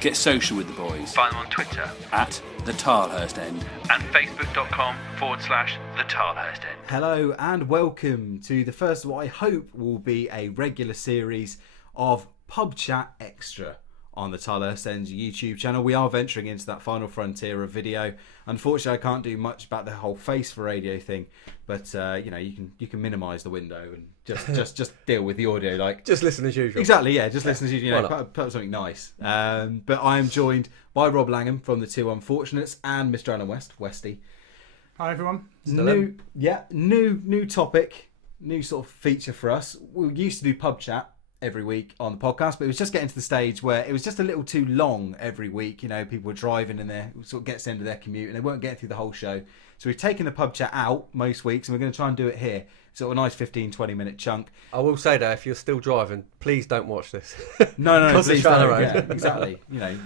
Get social with the boys. Find them on Twitter at the Tilehurst End and facebook.com/the Tilehurst End. Hello and welcome to the first of what I hope will be a regular series of Pubchat Extra on the Tilehurst End's YouTube channel. We are venturing into that final frontier of video. Unfortunately, I can't do much about the whole face for radio thing, but you can minimise the window and just deal with the audio. Like just listen as usual. Exactly, yeah. Just listen as usual. Put up something nice. But I am joined by Rob Langham from the Two Unfortunates and Mr. Alan Westy. Hi everyone. New topic, new sort of feature for us. We used to do pub chat every week on the podcast, but it was just getting to the stage where it was just a little too long every week. You know, people were driving and it sort of gets into their commute and they weren't getting through the whole show. So we've taken the pub chat out most weeks and we're going to try and do it here. Sort of a nice 15-20 minute chunk. I will say that if you're still driving, please don't watch this. No, please don't. Yeah, exactly. You know,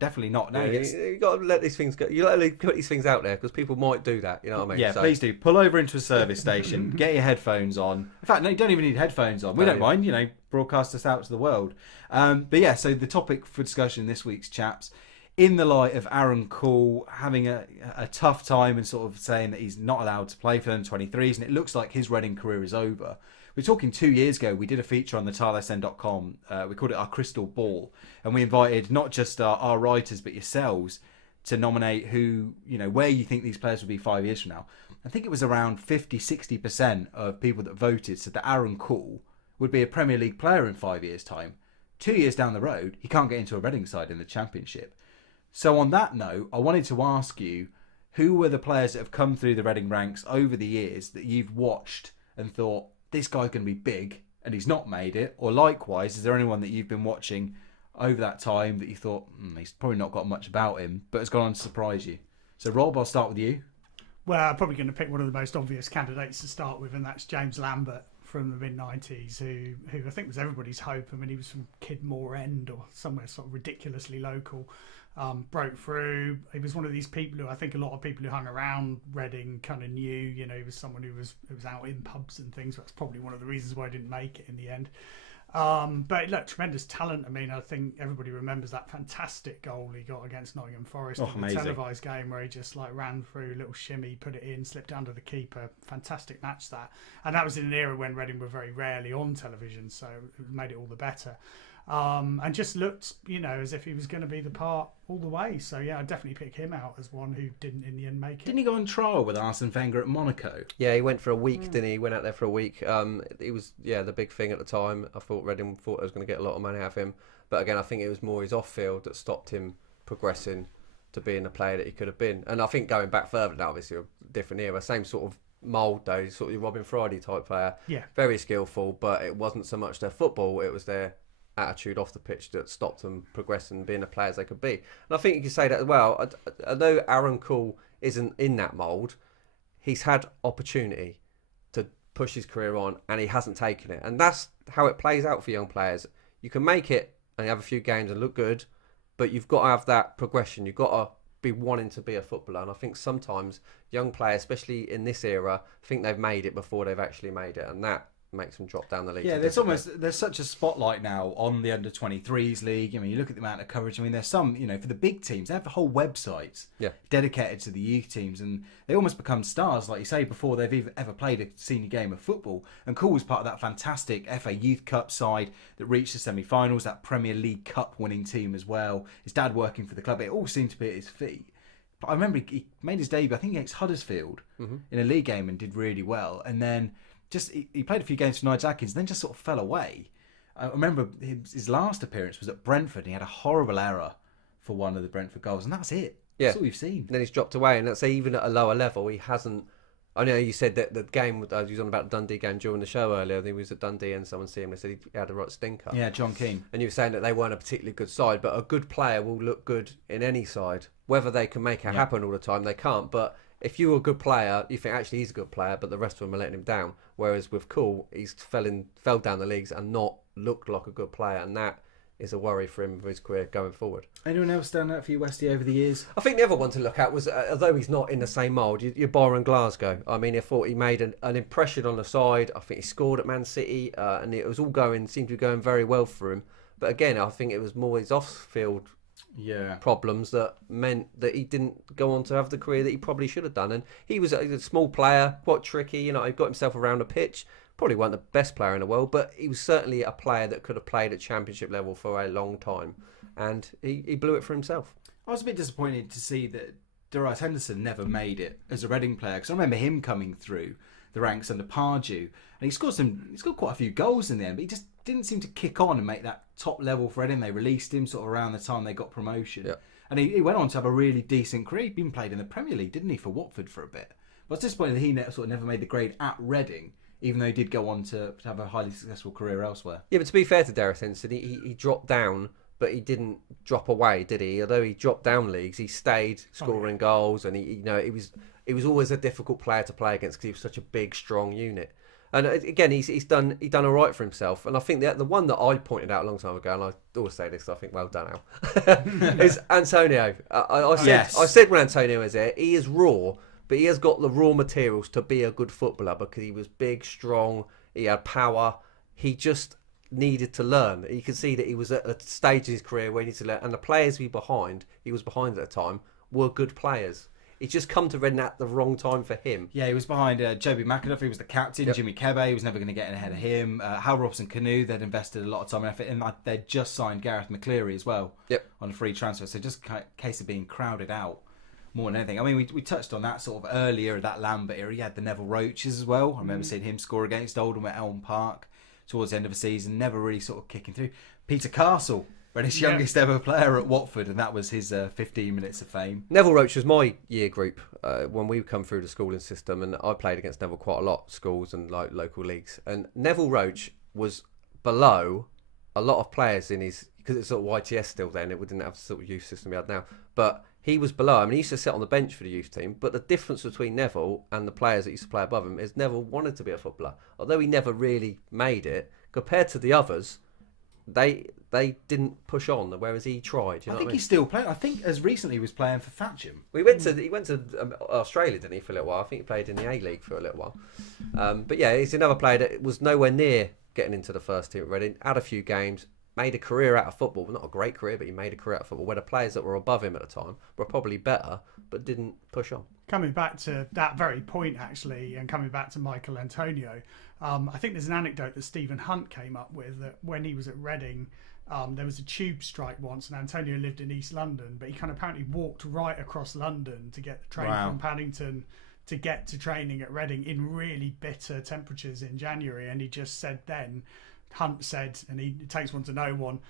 definitely not. No, you got to let these things go. You got to put these things out there because people might do that. You know what I mean? Yeah, please do. Pull over into a service station, get your headphones on. In fact, no, you don't even need headphones on. We don't mind. You know, broadcast us out to the world. But yeah, so the topic for discussion this week's, chaps, in the light of Aaron Kuhl having a tough time and sort of saying that he's not allowed to play for the 23s, and it looks like his Reading career is over. We're talking 2 years ago, we did a feature on the tilehurstend.com. We called it our crystal ball, and we invited not just our writers but yourselves to nominate who, you know, where you think these players will be 5 years from now. I think it was around 50-60% of people that voted said that Aaron Kuhl would be a Premier League player in 5 years' time. 2 years down the road, he can't get into a Reading side in the Championship. So on that note, I wanted to ask you, who were the players that have come through the Reading ranks over the years that you've watched and thought, this guy's going to be big, and he's not made it? Or likewise, is there anyone that you've been watching over that time that you thought, he's probably not got much about him, but has gone on to surprise you? So Rob, I'll start with you. Well, I'm probably going to pick one of the most obvious candidates to start with, and that's James Lambert from the mid-90s, who I think was everybody's hope. I mean, he was from Kidmore End or somewhere sort of ridiculously local. Broke through. He was one of these people who I think a lot of people who hung around Reading kind of knew. You know, he was someone who was out in pubs and things. That's probably one of the reasons why I didn't make it in the end. But look, tremendous talent. I mean, I think everybody remembers that fantastic goal he got against Nottingham Forest in the televised game where he just like ran through, little shimmy, put it in, slipped under the keeper. Fantastic match that. And that was in an era when Reading were very rarely on television, so it made it all the better. And just looked, you know, as if he was going to be the part all the way. So yeah, I'd definitely pick him out as one who didn't in the end make it. Didn't he go on trial with Arsene Wenger at Monaco? Yeah, he went for a week, didn't he? He went out there for a week. It was, the big thing at the time. I thought Reading thought I was going to get a lot of money out of him. But again, I think it was more his off-field that stopped him progressing to being the player that he could have been. And I think going back further now, obviously a different era, same sort of mould though, sort of Robin Friday type player. Yeah. Very skillful, but it wasn't so much their football, it was their attitude off the pitch that stopped them progressing and being the players they could be. And I think you can say that as well. Although Aaron Kuhl isn't in that mould, he's had opportunity to push his career on and he hasn't taken it. And that's how it plays out for young players. You can make it and have a few games and look good, but you've got to have that progression. You've got to be wanting to be a footballer. And I think sometimes young players, especially in this era, think they've made it before they've actually made it. And that makes them drop down the league. Yeah, there's such a spotlight now on the under-23s league. I mean, you look at the amount of coverage. I mean, there's some, you know, for the big teams, they have whole websites dedicated to the youth teams, and they almost become stars, like you say, before they've ever played a senior game of football. And Kuhl was part of that fantastic FA Youth Cup side that reached the semi-finals, that Premier League Cup winning team as well. His dad working for the club. It all seemed to be at his feet. But I remember he made his debut, I think against Huddersfield, in a league game and did really well. And then he played a few games for Nigel Atkins, then just sort of fell away. I remember his last appearance was at Brentford. And he had a horrible error for one of the Brentford goals, and that's it. That's all we've seen. And then he's dropped away, and let's say even at a lower level, he hasn't. I know you said that the game, I was on about the Dundee game during the show earlier. He was at Dundee and someone see him and said he had a right stinker. Yeah, John Keane. And you were saying that they weren't a particularly good side, but a good player will look good in any side. Whether they can make it happen all the time, they can't. But if you're a good player, you think actually he's a good player, but the rest of them are letting him down. Whereas with Kuhl, he's fell down the leagues and not looked like a good player, and that is a worry for him for his career going forward. Anyone else stand out for you, Westy, over the years? I think the other one to look at was, although he's not in the same mould, you're Byron Glagow. I mean, I thought he made an impression on the side. I think he scored at Man City, and it was all seemed to be going very well for him. But again, I think it was more his off-field problems that meant that he didn't go on to have the career that he probably should have done. And he was a small player, quite tricky. He got himself around the pitch. Probably wasn't the best player in the world, but he was certainly a player that could have played at championship level for a long time. And he blew it for himself. I was a bit disappointed to see that Davies Henderson never made it as a Reading player, because I remember him coming through the ranks under Pardew, and he scored quite a few goals in the end, but he just didn't seem to kick on and make that top level for Reading. They released him sort of around the time they got promotion. Yep. And he went on to have a really decent career. He'd been played in the Premier League, didn't he, for Watford for a bit. But I was disappointed that he sort of never made the grade at Reading, even though he did go on to have a highly successful career elsewhere. Yeah, but to be fair to Davies Henderson, he dropped down, but he didn't drop away, did he? Although he dropped down leagues, he stayed scoring goals, and he was always a difficult player to play against because he was such a big, strong unit. And again, he's done all right for himself. And I think the one that I pointed out a long time ago, and I always say this, I think, well done, Al, is Antonio. I said when Antonio was there, he is raw, but he has got the raw materials to be a good footballer because he was big, strong, he had power. He needed to learn. You could see that he was at a stage in his career where he needed to learn, and the players he was behind at the time, were good players. He's just come to Reading at the wrong time for him. Yeah, he was behind Joby McAnuff, he was the captain. Yep. Jimmy Kebe, he was never going to get in ahead of him. Hal Robson-Kanu, they'd invested a lot of time and effort in. They'd just signed Gareth McCleary as well on a free transfer. So just a case of being crowded out more than anything. I mean, we touched on that sort of earlier, that Lambert era. He had the Neville Roaches as well. I remember seeing him score against Oldham at Elm Park towards the end of the season, never really sort of kicking through. Peter Castle, Reading's youngest ever player at Watford, and that was his 15 minutes of fame. Neville Roach was my year group when we come through the schooling system, and I played against Neville quite a lot, schools and like local leagues. And Neville Roach was below a lot of players in his, because it's sort of YTS still then, it didn't have the sort of youth system we had now, but he was below. I mean, he used to sit on the bench for the youth team, but the difference between Neville and the players that used to play above him is Neville wanted to be a footballer. Although he never really made it, compared to the others, they didn't push on, whereas he tried. I think he's still playing. I think as recently he was playing for Thatcham. Well, he went to Australia, didn't he, for a little while? I think he played in the A-League for a little while. But yeah, he's another player that was nowhere near getting into the first team at Reading. Had a few games, made a career out of football. Well, not a great career, but he made a career out of football, where the players that were above him at the time were probably better, but didn't push on. Coming back to that very point, actually, and coming back to Michael Antonio, I think there's an anecdote that Stephen Hunt came up with, that when he was at Reading, there was a tube strike once, and Antonio lived in East London, but he kind of apparently walked right across London to get the train from Paddington to get to training at Reading in really bitter temperatures in January. And he just said then, Hunt said, and it takes one to know one,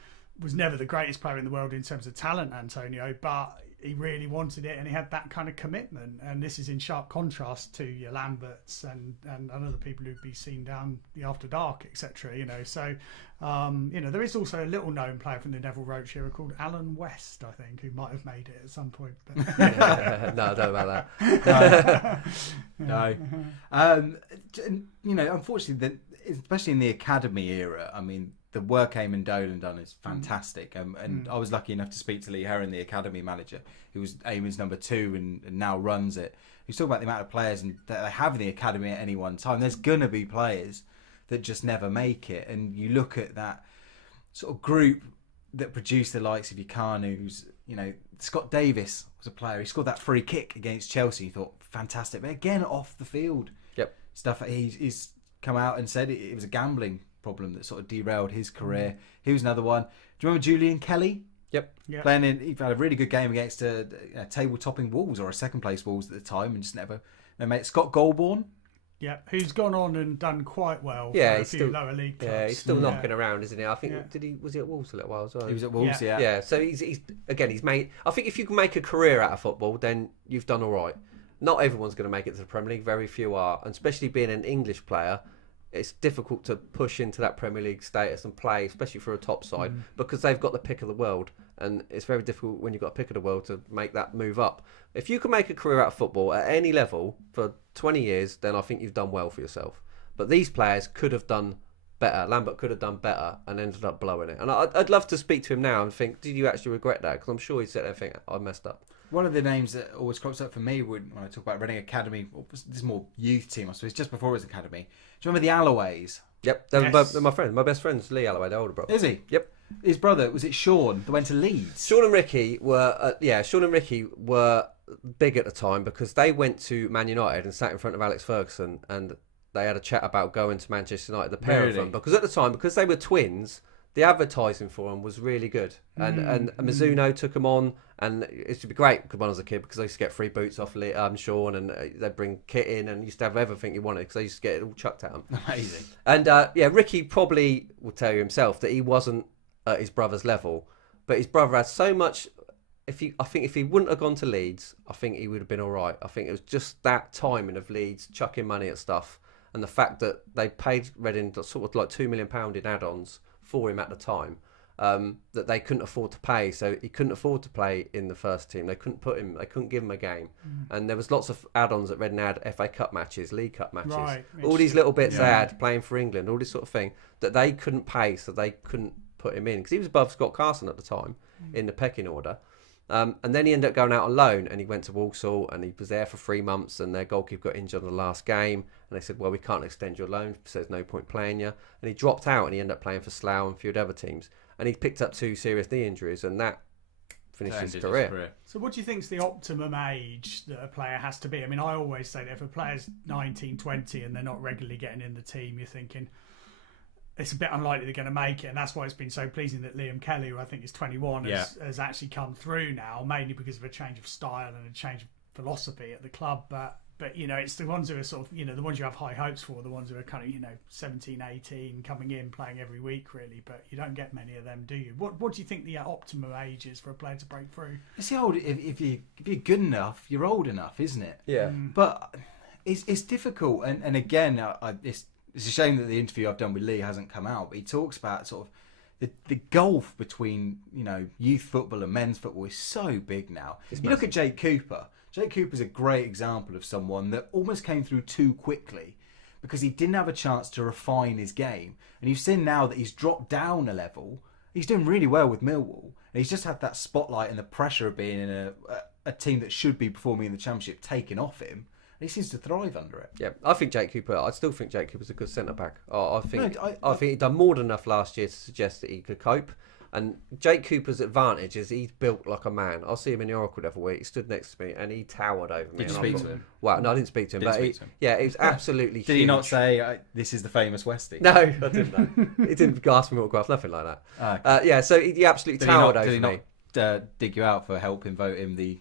was never the greatest player in the world in terms of talent, Antonio, but he really wanted it, and he had that kind of commitment. And this is in sharp contrast to your Lamberts and other people who'd be seen down the After Dark, etc. So there is also a little known player from the Neville Roach era called Alan West, I think, who might have made it at some point. But no, I don't know about that. No. Unfortunately, especially in the academy era, I mean, the work Eamon Dolan done is fantastic. And I was lucky enough to speak to Lee Heron, the academy manager, who was Eamon's number 2 and now runs it. He's talking about the amount of players that they have in the academy at any one time. There's going to be players that just never make it. And you look at that sort of group that produced the likes of your Carnews. Scott Davies was a player. He scored that free kick against Chelsea. You thought, fantastic. But again, off the field stuff. He's come out and said it was a gambling problem that sort of derailed his career. He was another one. Do you remember Julian Kelly? Yep. He had a really good game against a table-topping Wolves, or a second-place Wolves at the time, and just never made it. Scott Golborne. Yeah, who's gone on and done quite well for a few lower league clubs. Yeah, he's still knocking around, isn't he? I think was he at Wolves a little while as well? He was at Wolves, yeah. Yeah, so he's made. I think if you can make a career out of football, then you've done all right. Not everyone's going to make it to the Premier League. Very few are, and especially being an English player, it's difficult to push into that Premier League status and play, especially for a top side, because they've got the pick of the world, and it's very difficult when you've got a pick of the world to make that move up. If you can make a career out of football at any level for 20 years, then I think you've done well for yourself. But these players could have done better. Lambert could have done better and ended up blowing it. And I'd love to speak to him now and think, did you actually regret that? Because I'm sure he'd sit there and think, I messed up. One of the names that always crops up for me when I talk about Reading Academy, this more youth team, I suppose, just before it was Academy. Do you remember the Alloways? Yep, they're my friend. My best friend's Lee Allaway, the older brother. Is he? Yep. his brother, was it Sean, that went to Leeds? Sean and Ricky were big at the time because they went to Man United and sat in front of Alex Ferguson, and they had a chat about going to Manchester United, the pair of them, because at the time, because they were twins, the advertising for them was really good, and Mizuno took them on, and it used to be great when I was a kid because I used to get free boots off Sean, and they'd bring kit in, and used to have everything you wanted because they used to get it all chucked at them. Amazing. And Ricky probably will tell you himself that he wasn't at his brother's level, but his brother had so much. I think if he wouldn't have gone to Leeds, I think he would have been all right. I think it was just that timing of Leeds chucking money at stuff, and the fact that they paid Reading sort of like £2 million in add-ons for him at the time, that they couldn't afford to pay. So he couldn't afford to play in the first team. They couldn't give him a game, and there was lots of add-ons that Reading had: FA Cup matches, League Cup matches, all these little bits they had playing for England, all this sort of thing that they couldn't pay, so they couldn't put him in because he was above Scott Carson at the time in the pecking order. And then he ended up going out on loan, and he went to Walsall, and he was there for 3 months, and their goalkeeper got injured on the last game, and they said, well, we can't extend your loan, so there's no point playing you. And he dropped out, and he ended up playing for Slough and a few other teams, and he picked up 2 serious knee injuries, and that finished his career. So what do you think is the optimum age that a player has to be? I mean, I always say that if a player's 19, 20 and they're not regularly getting in the team, you're thinking it's a bit unlikely they're going to make it, and that's why it's been so pleasing that Liam Kelly, who I think is 21, has actually come through now, mainly because of a change of style and a change of philosophy at the club. But it's the ones who are sort of, the ones you have high hopes for, the ones who are kind of, 17, 18, coming in, playing every week, really. But you don't get many of them, do you? What do you think the optimum age is for a player to break through? It's the old, if you're good enough, you're old enough, isn't it? Yeah. But it's difficult, and again, it's a shame that the interview I've done with Lee hasn't come out, but he talks about sort of the gulf between youth football and men's football is so big now. You look at Jake Cooper. Jake Cooper's a great example of someone that almost came through too quickly because he didn't have a chance to refine his game. And you've seen now that he's dropped down a level. He's doing really well with Millwall. And he's just had that spotlight and the pressure of being in a team that should be performing in the Championship taken off him. He seems to thrive under it. Yeah, I still think Jake Cooper's a good centre-back. I think he'd done more than enough last year to suggest that he could cope. And Jake Cooper's advantage is he's built like a man. I'll see him in the Oracle the other week. He stood next to me and he towered over me. Did you speak to him? Wow, no, I didn't speak to him. It was absolutely huge. Did he not say, this is the famous Westy? No, I didn't know. He didn't gasp me autograph, nothing like that. Okay. So he absolutely towered over me. Did he not dig you out for helping vote him the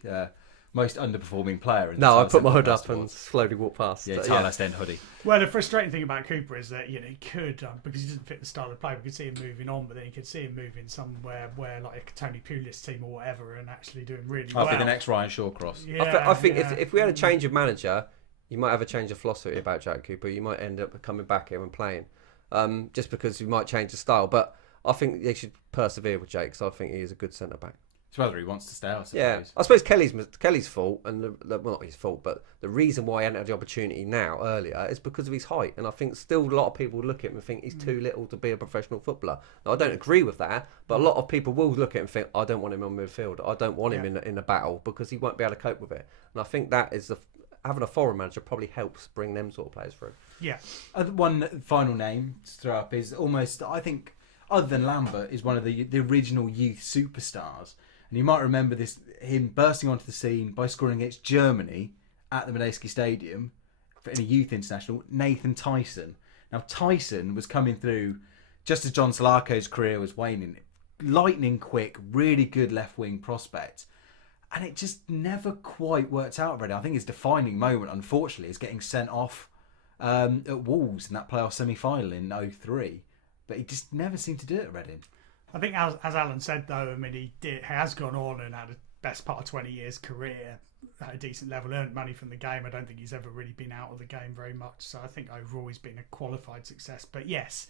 most underperforming player? No, I put my hood up and slowly walked past. Yeah, Tilehurst End hoodie. Well, the frustrating thing about Cooper is that he could, because he doesn't fit the style of play, we could see him moving on, but then you could see him moving somewhere where like a Tony Pulis team or whatever, and actually doing really well. I'll be the next Ryan Shawcross. I think if we had a change of manager, you might have a change of philosophy about Jack Cooper. You might end up coming back here and playing, just because you might change the style. But I think they should persevere with Jake, because I think he is a good centre back. It's whether he wants to stay, I suppose. Yeah, I suppose Kelly's fault, and well, not his fault, but the reason why he hadn't had the opportunity now earlier is because of his height. And I think still a lot of people look at him and think he's too little to be a professional footballer. Now, I don't agree with that, but a lot of people will look at him and think, I don't want him on midfield. I don't want him in a battle because he won't be able to cope with it. And I think that is having a foreign manager probably helps bring them sort of players through. Yeah. One final name to throw up is almost, I think, other than Lambert, is one of the original youth superstars. And you might remember him bursting onto the scene by scoring against Germany at the Medeski Stadium in a youth international, Nathan Tyson. Now, Tyson was coming through just as John Solako's career was waning. Lightning quick, really good left-wing prospect. And it just never quite worked out already. I think his defining moment, unfortunately, is getting sent off at Wolves in that playoff semi-final in 2003. But he just never seemed to do it at Reading. I think, as Alan said, though, I mean, he has gone on and had a best part of 20 years career at a decent level, earned money from the game. I don't think he's ever really been out of the game very much. So I think overall he's been a qualified success. But yes,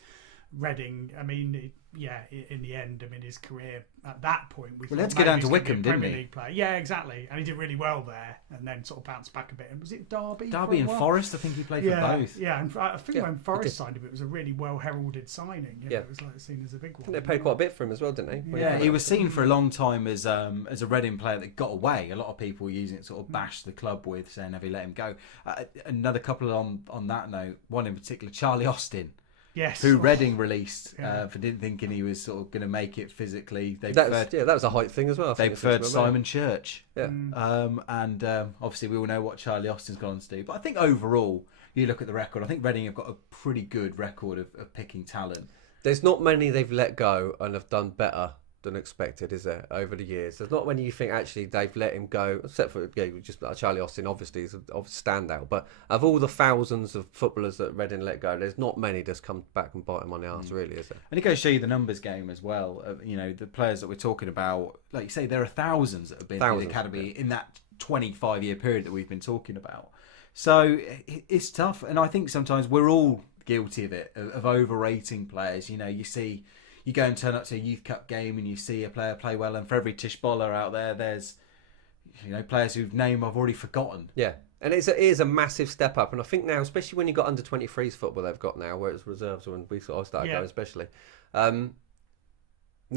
Reading, I mean, in the end, I mean, his career at that point, let's get down to Wycombe, didn't he? Yeah, exactly. And he did really well there and then sort of bounced back a bit. And was it Derby? Derby and Forest, I think he played for both. Yeah, and I think when Forest signed him, it was a really well heralded signing. It was like seen as a big one. They paid quite a bit for him as well, didn't they? Yeah, he was seen for a long time as a Reading player that got away. A lot of people using it to sort of bash the club with, saying, have you let him go? Another couple on that note, one in particular, Charlie Austin. Yes. who Oh. Reading released Yeah. for didn't thinking he was sort of going to make it physically. They That preferred, was a height thing as well. I they think, preferred if I remember. Simon Church. Yeah. And obviously we all know what Charlie Austin's gone on to do. But I think overall, you look at the record, I think Reading have got a pretty good record of picking talent. There's not many they've let go and have done better than expected, is there, over the years? There's not many you think actually they've let him go, except for just Charlie Austin, obviously, is a standout. But of all the thousands of footballers that Reading let go, there's not many that's come back and bite him on the arse, really, is there? And it goes to show you the numbers game as well. The players that we're talking about, like you say, there are thousands that have been through the academy in that 25-year period that we've been talking about. So it's tough, and I think sometimes we're all guilty of it, of overrating players. You go and turn up to a youth cup game and you see a player play well, and for every Tish Boller out there, there's players whose name I've already forgotten. Yeah, and it is a massive step up, and I think now, especially when you've got under 23s football they've got now, where it's reserves when we sort of started going, especially. Now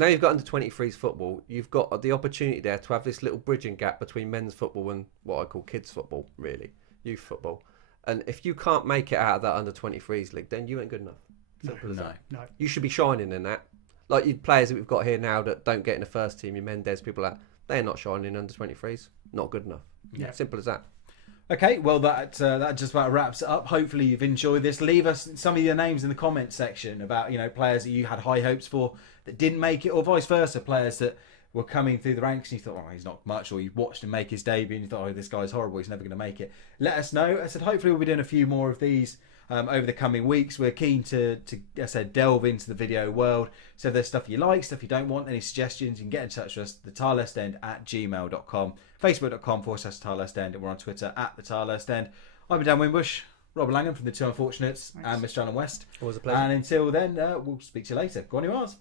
you've got under 23s football, you've got the opportunity there to have this little bridging gap between men's football and what I call kids football, really, youth football. And if you can't make it out of that under 23s league, then you ain't good enough. Simple as that. No. You should be shining in that. Like you players that we've got here now that don't get in the first team, your Mendes, people like they're not shining under 23s. Not good enough. Yeah. Simple as that. Okay, well that just about wraps it up. Hopefully you've enjoyed this. Leave us some of your names in the comments section about players that you had high hopes for that didn't make it, or vice versa, players that were coming through the ranks and you thought, oh, he's not much, or you watched him make his debut and you thought, oh, this guy's horrible, he's never going to make it. Let us know. I said hopefully we'll be doing a few more of these over the coming weeks. We're keen to I said, delve into the video world. So if there's stuff you like, stuff you don't want, any suggestions, you can get in touch with us, thetilehurstend@gmail.com, facebook.com/Tilehurst End, and we're on Twitter @thetilehurst End. I've been Dan Wimbush, Rob Langham from the Two Unfortunates, and Mr. Alan West. Always a pleasure. And until then, we'll speak to you later. Go on, you Mars.